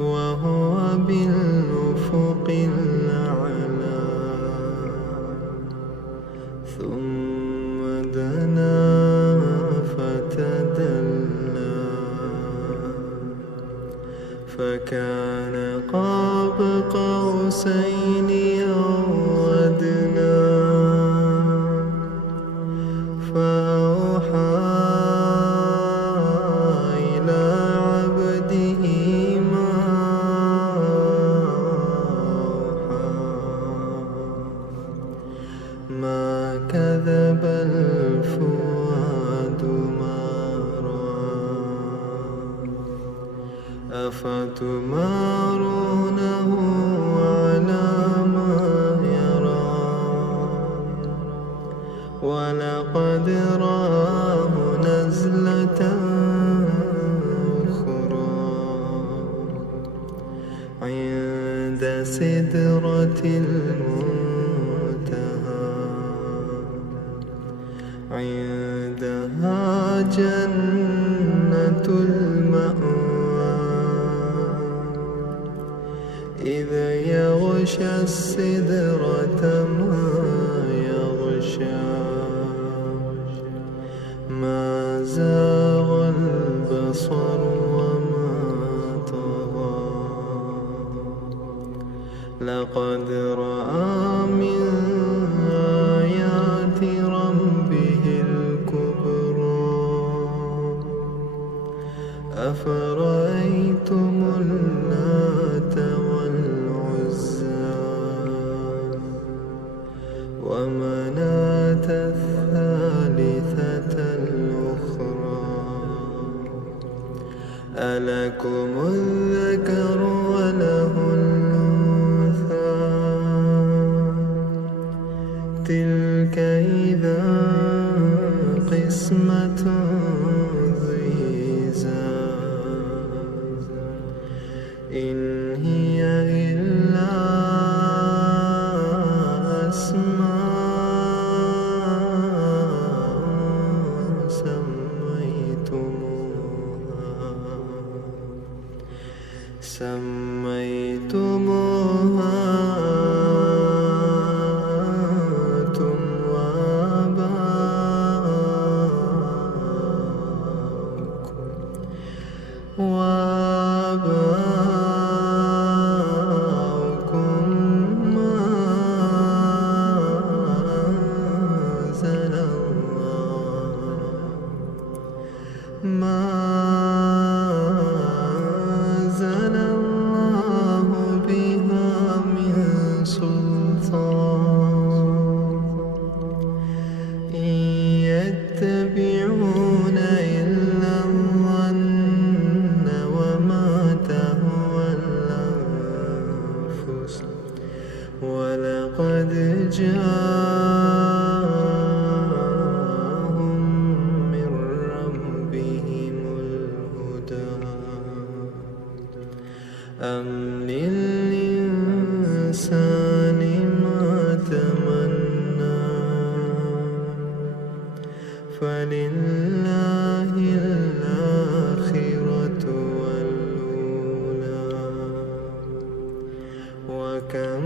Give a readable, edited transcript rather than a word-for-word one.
وهو بالأفق الأعلى. ثم دنا فتدلى فكان قاب قوسين أو أدنى. فأوحى إلى عبده ما أوحى. ما كذب الفؤاد ما رأى. أفتمارونه على ما يرى. ولقد رآه نزلة أخرى عند سدرة المنتهى. عندها جنة المأوى. إذ يغشى السدرة ما يغشى. ما زاغ البصر وما طغى. لقد رأى من آيات ربه الكبرى. أفرأيتم اللات والعزى ومناة الثالثة الأخرى. ألكم الذكر وله الأنثى. تلك إذا قسمة ضيزى. إن هي إلا أسماء سميتموها أنتم وآباؤكم ما أنزل الله بها من سلطان. إن يتبعون إلا الظن وما تهوى الأنفس. ولقد جاءهم من ربهم الهدى. أم للإنسان ما تمنى. فلله الآخرة والأولى. وكم